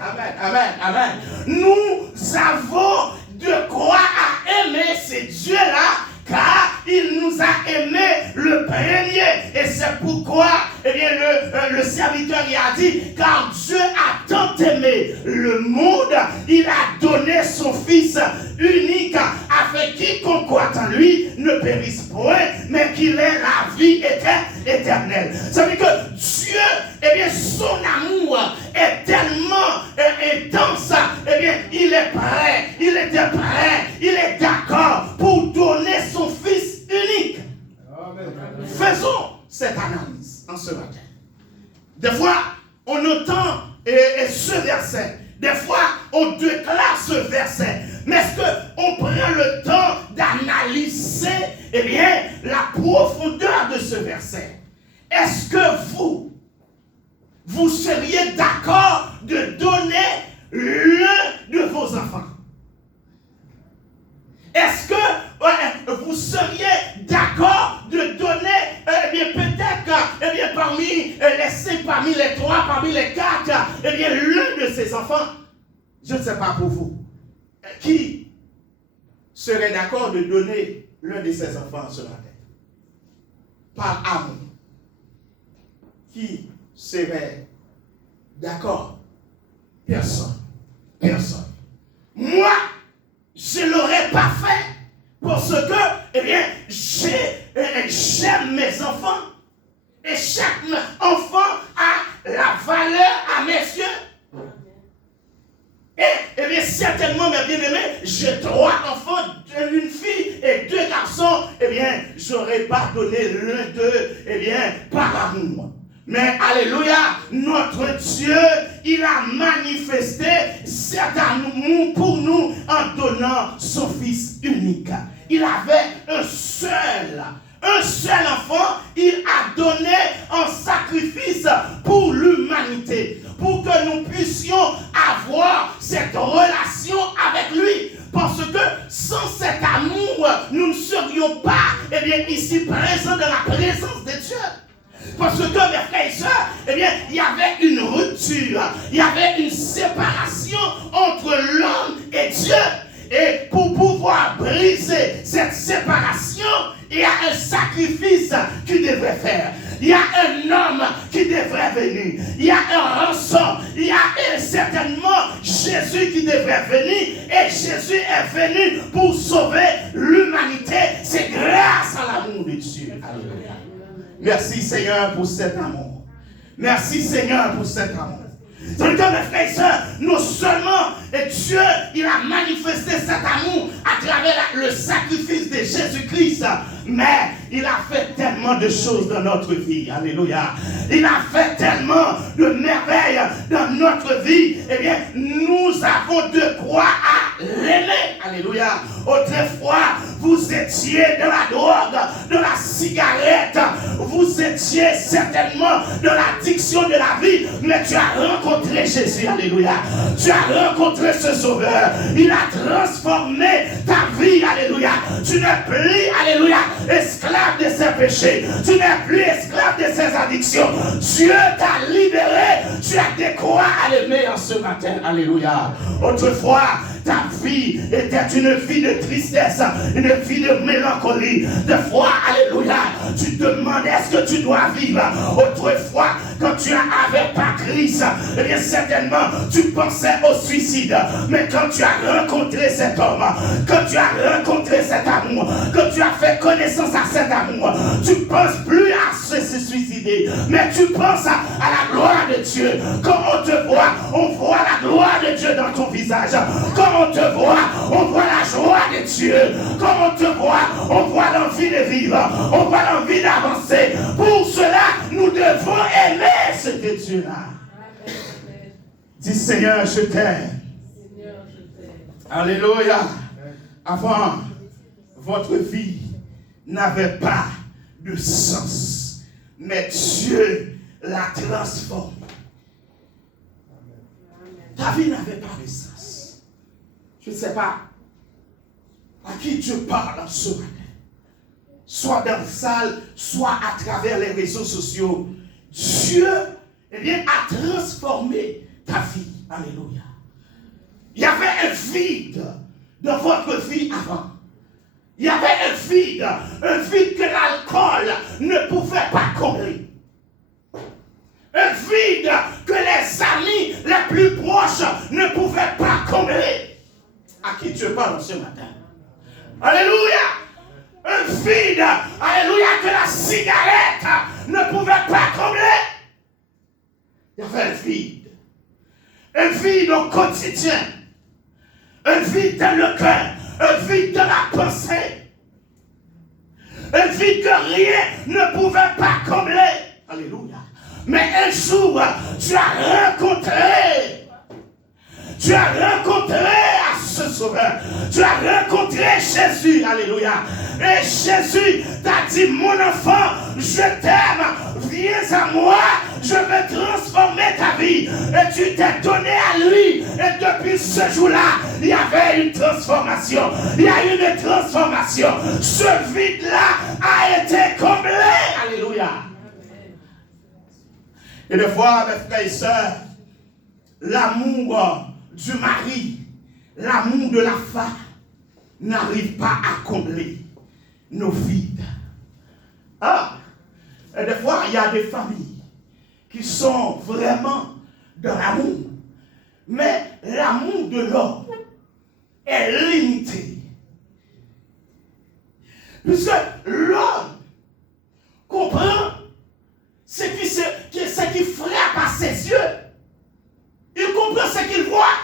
Amen, amen, amen. Nous avons de quoi à aimer ces dieux-là, car il nous a aimés le premier. Et c'est pourquoi eh bien, le serviteur y a dit, car Dieu a tant aimé le monde, il a donné son Fils unique, afin quiconque croit en lui ne périsse point, mais qu'il ait la vie éternelle. Ça veut dire que Dieu, eh bien, son amour est tellement intense, eh bien, il est prêt, il était prêt, il est d'accord pour donner son Fils unique. Amen. Faisons cette analyse en ce matin. Des fois, on entend ce verset. Des fois, on déclare ce verset. Mais est-ce qu'on prend le temps d'analyser eh bien, la profondeur de ce verset? Est-ce que vous seriez d'accord de donner l'un de vos enfants? Est-ce que vous seriez d'accord de donner, eh bien, peut-être, eh bien, parmi les 5, parmi les 3, parmi les 4, eh bien, l'un de ses enfants? Je ne sais pas pour vous. Qui serait d'accord de donner l'un de ses enfants ce matin? Par amour. Qui serait d'accord? Personne. Personne. Moi, je ne l'aurais pas fait parce que, eh bien, j'aime mes enfants et chaque enfant a la valeur à mes yeux. Et, eh bien, certainement, mes bien-aimés, j'ai 3 enfants, une fille et 2 garçons. Eh bien, je n'aurais pas donné l'un d'eux, eh bien, par amour. Mais, alléluia, notre Dieu, il a manifesté cet amour pour nous en donnant son Fils unique. Il avait un seul enfant, il a donné en sacrifice pour l'humanité, pour que nous puissions avoir cette relation avec lui. Parce que sans cet amour, nous ne serions pas eh bien, ici présents dans la présence de Dieu. Parce que mes frères et sœurs, eh bien, il y avait une rupture, il y avait une séparation entre l'homme et Dieu. Et pour pouvoir briser cette séparation, il y a un sacrifice qu'il devrait faire. Il y a un homme qui devrait venir. Il y a un rançon. Il y a certainement Jésus qui devrait venir. Et Jésus est venu pour sauver l'humanité. C'est grâce à l'amour de Dieu. Alléluia. Merci Seigneur pour cet amour. Merci Seigneur pour cet amour. Donc, mes frères et sœurs, non seulement Dieu, il a manifesté cet amour à travers le sacrifice de Jésus-Christ, mais il a fait tellement de choses dans notre vie. Alléluia. Il a fait tellement de merveilles dans notre vie. Eh bien, nous avons de quoi à l'aimer. Alléluia. Autrefois, vous étiez dans la drogue, dans la cigarette. Vous étiez certainement dans l'addiction de la vie. Mais tu as rencontré Jésus. Alléluia. Tu as rencontré ce Sauveur. Il a transformé ta vie. Alléluia. Tu n'es plus, alléluia, esclave de ses péchés. Tu n'es plus esclave de ses addictions. Dieu t'a libéré. Tu as de quoi à l'aimer en ce matin. Alléluia. Autrefois, ta vie était une vie de tristesse, une vie de mélancolie. Des fois, alléluia, tu te demandais est-ce que tu dois vivre. Autrefois, quand tu n'avais pas Christ, eh bien certainement, tu pensais au suicide. Mais quand tu as rencontré cet homme, quand tu as rencontré cet amour, quand tu as fait connaissance à cet amour, tu ne penses plus à se suicider, mais tu penses à la gloire de Dieu. Quand on te voit, on voit la gloire de Dieu dans ton visage. Quand on te voit, on voit la joie de Dieu. Quand on te voit, on voit l'envie de vivre. On voit l'envie d'avancer. Pour cela, nous devons aimer cet Dieu-là. Dis Seigneur, je t'aime. Alléluia. Avant, votre vie n'avait pas de sens. Mais Dieu l'a transformée. Ta vie n'avait pas de sens. Je ne sais pas à qui Dieu parle en ce matin. Soit dans la salle, soit à travers les réseaux sociaux. Dieu, eh bien, a transformé ta vie. Alléluia. Il y avait un vide dans votre vie avant. Il y avait un vide que l'alcool ne pouvait pas combler. Un vide que les amis les plus proches ne pouvaient pas combler. À qui Dieu parle ce matin? Alléluia! Un vide, alléluia, que la cigarette ne pouvait pas combler. Il y avait un vide au quotidien, un vide dans le cœur, un vide dans la pensée, un vide que rien ne pouvait pas combler. Alléluia. Mais un jour, tu as rencontré à ce sauveur. Tu as rencontré Jésus. Alléluia. Et Jésus t'a dit, mon enfant, je t'aime, viens à moi, je vais transformer ta vie. Et tu t'es donné à lui. Et depuis ce jour-là, il y avait une transformation. Il y a eu une transformation. Ce vide-là a été comblé. Alléluia. Et des fois, mes frères et sœurs, l'amour du mari, l'amour de la femme n'arrive pas à combler nos vides. Et des fois, il y a des familles qui sont vraiment dans l'amour. Mais l'amour de l'homme est limité. Puisque l'homme comprend ce qui frappe à ses yeux. Il comprend ce qu'il voit.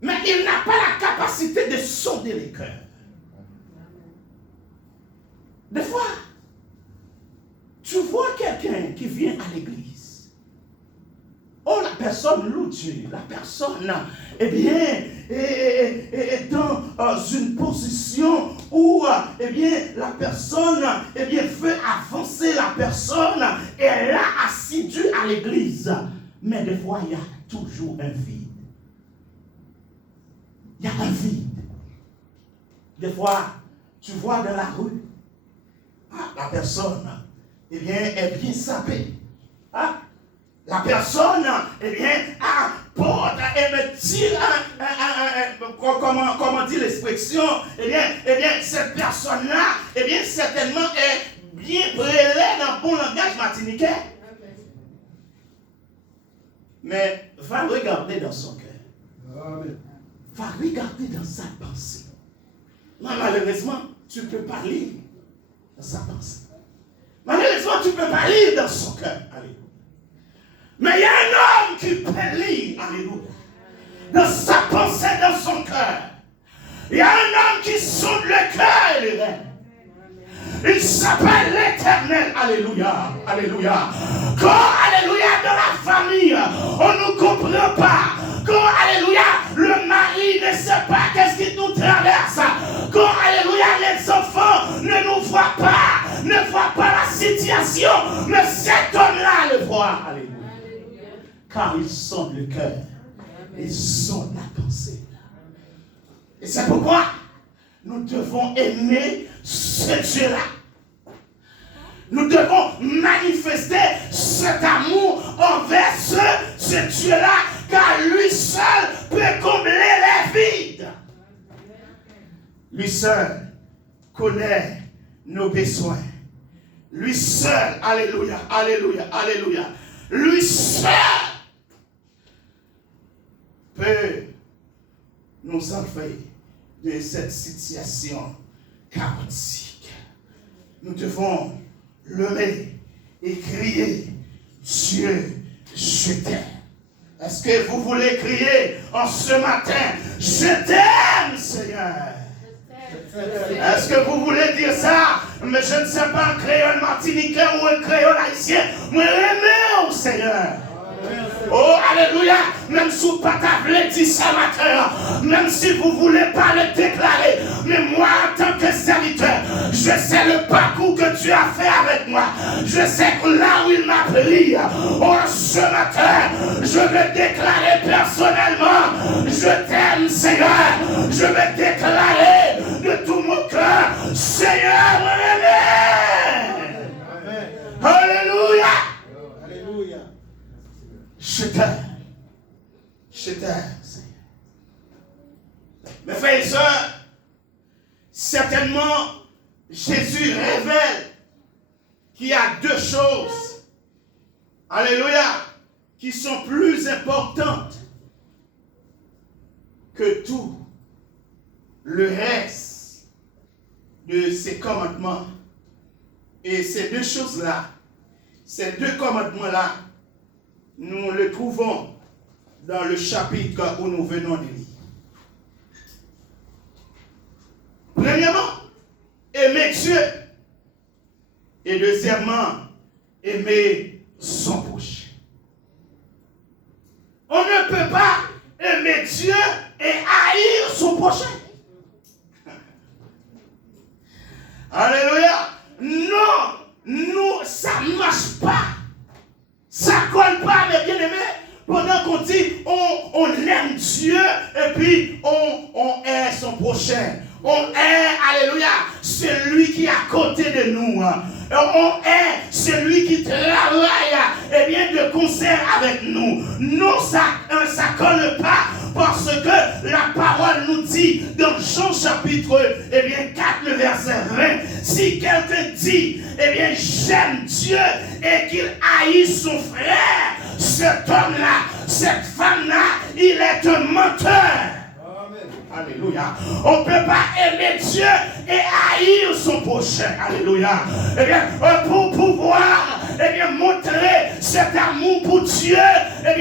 Mais il n'a pas la capacité de sonder les cœurs. Des fois, tu vois quelqu'un qui vient à l'église. Oh, la personne loue Dieu. La personne, eh bien, est dans une position où, eh bien, la personne, eh bien, veut avancer la personne. Et elle est assidue à l'église. Mais des fois, il y a toujours un vide. Il y a un vide. Des fois, tu vois dans la rue, la personne, eh bien, est bien sapée. La personne, eh bien, porte et me tire, comment dit l'expression, eh bien, cette personne-là, eh bien, certainement est bien brûlée dans le bon langage martiniquais. Mais va regarder dans son cœur. Amen. Va regarder dans sa pensée. Malheureusement, tu ne peux pas lire dans sa pensée. Malheureusement, tu ne peux pas lire dans son cœur. Alléluia. Mais il y a un homme qui peut lire. Alléluia. Dans sa pensée, dans son cœur. Il y a un homme qui sonde le cœur et les reins. Il s'appelle l'Éternel. Alléluia. Alléluia. Quand, alléluia, dans la famille, on ne nous comprend pas. Quand, alléluia, le mari ne sait pas qu'est-ce qui nous traverse. Quand, alléluia, les enfants ne nous voient pas la situation. Mais cet homme-là le voit. Alléluia. Car il sonde le cœur. Il sonde la pensée. Et c'est pourquoi nous devons aimer ce Dieu-là. Nous devons manifester cet amour envers ce Dieu-là, car lui seul peut combler les vides. Lui seul connaît nos besoins. Lui seul, alléluia, alléluia, alléluia. Lui seul peut nous enlever de cette situation chaotique. Nous devons lever et crier, Dieu, je t'aime. Est-ce que vous voulez crier en ce matin, je t'aime, Seigneur? Est-ce que vous voulez dire ça? Mais je ne sais pas un créole martiniquais ou un créole haïtien. Mais aimez au Seigneur. Oh, alléluia. Même si vous ne pouvez pas dire ça matin, même si vous ne voulez pas le déclarer, mais moi, en tant que serviteur, je sais le parcours que tu as fait avec moi. Je sais que là où il m'a pris, oh, ce matin, je vais déclarer personnellement, je t'aime, Seigneur. Je vais déclarer de tout mon cœur, Seigneur, mon aimé. Alléluia. Alléluia. Je t'aime. Je t'aime, Seigneur. Mes frères et sœurs, certainement, Jésus révèle qu'il y a deux choses, alléluia, qui sont plus importantes que tout le reste de ces commandements. Et ces deux choses-là, ces deux commandements-là, nous les trouvons dans le chapitre où nous venons de lire. Premièrement, aimer Dieu. Et deuxièmement, aimer son prochain. On ne peut pas aimer Dieu et haïr son prochain. Alléluia. Non, ça ne marche pas. Ça ne colle pas, mes bien-aimés. Pendant qu'on dit on aime Dieu et puis on hait son prochain. On hait, alléluia, celui qui est à côté de nous. On hait celui qui travaille et bien de concert avec nous. Non, ça ne colle pas. Parce que la parole nous dit dans Jean chapitre 4, le verset 20, si quelqu'un dit, j'aime Dieu et qu'il haït son frère, cet homme-là, cette femme-là, il est un menteur. Alléluia. On ne peut pas aimer Dieu et haïr son prochain. Alléluia. Pour pouvoir montrer cet amour pour Dieu,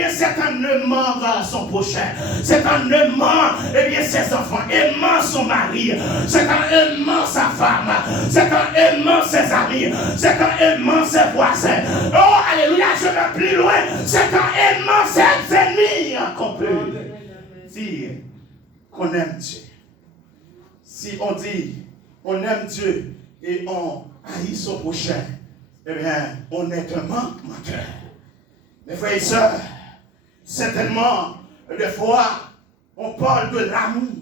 c'est en aimant son prochain. C'est en aimant ses enfants, aimant son mari. C'est en aimant sa femme. C'est en aimant ses amis. C'est en aimant ses voisins. Oh, alléluia, je vais plus loin. C'est en aimant ses ennemis qu'on peut dire qu'on aime Dieu. Si on dit on aime Dieu et on haït son prochain, on est un menteur. Mes frères et sœurs, certainement, des fois, on parle de l'amour,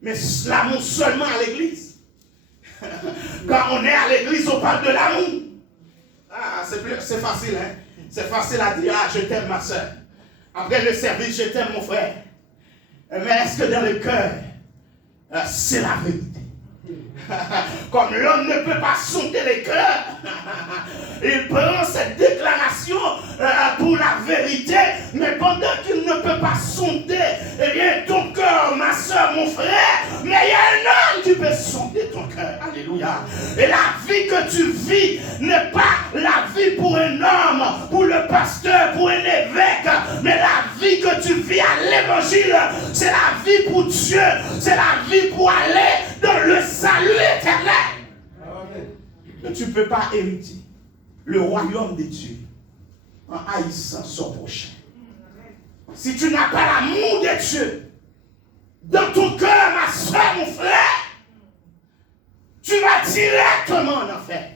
mais l'amour seulement à l'église. Quand on est à l'église, on parle de l'amour. Ah, c'est facile, hein? C'est facile à dire, ah, je t'aime ma soeur. Après le service, je t'aime mon frère. Mais est-ce que dans le cœur, c'est la vérité? Comme l'homme ne peut pas sonder les cœurs, il prend cette déclaration pour la vérité, mais pendant qu'il ne peut pas sonder, ton cœur, ma soeur, mon frère, mais il y a un homme qui peut sonder ton cœur. Alléluia. Et la vie que tu vis n'est pas la vie pour un homme, pour le pasteur, pour un évêque, mais la vie que tu vis à l'évangile, c'est la vie pour Dieu, c'est la vie pour aller dans le salut éternel. Amen. Tu ne peux pas hériter le royaume de Dieu en haïssant son prochain. Si tu n'as pas l'amour de Dieu dans ton cœur, ma soeur, mon frère, tu vas directement en enfer.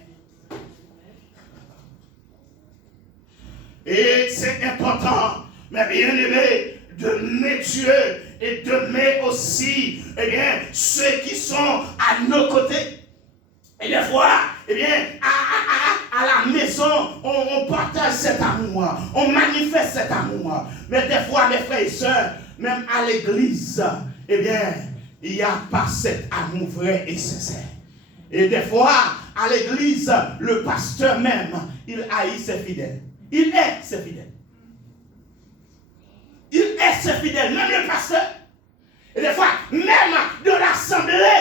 Et c'est important, mes bien-aimés, d'aimer Dieu et d'aimer aussi ceux qui sont à nos côtés. Et des fois, à la maison, on partage cet amour, on manifeste cet amour. Mais des fois, mes frères et sœurs, même à l'église, il n'y a pas cet amour vrai et sincère. Et des fois, à l'église, le pasteur même, il haït ses fidèles. Il est ses fidèles. Il est ses fidèles. Même le pasteur,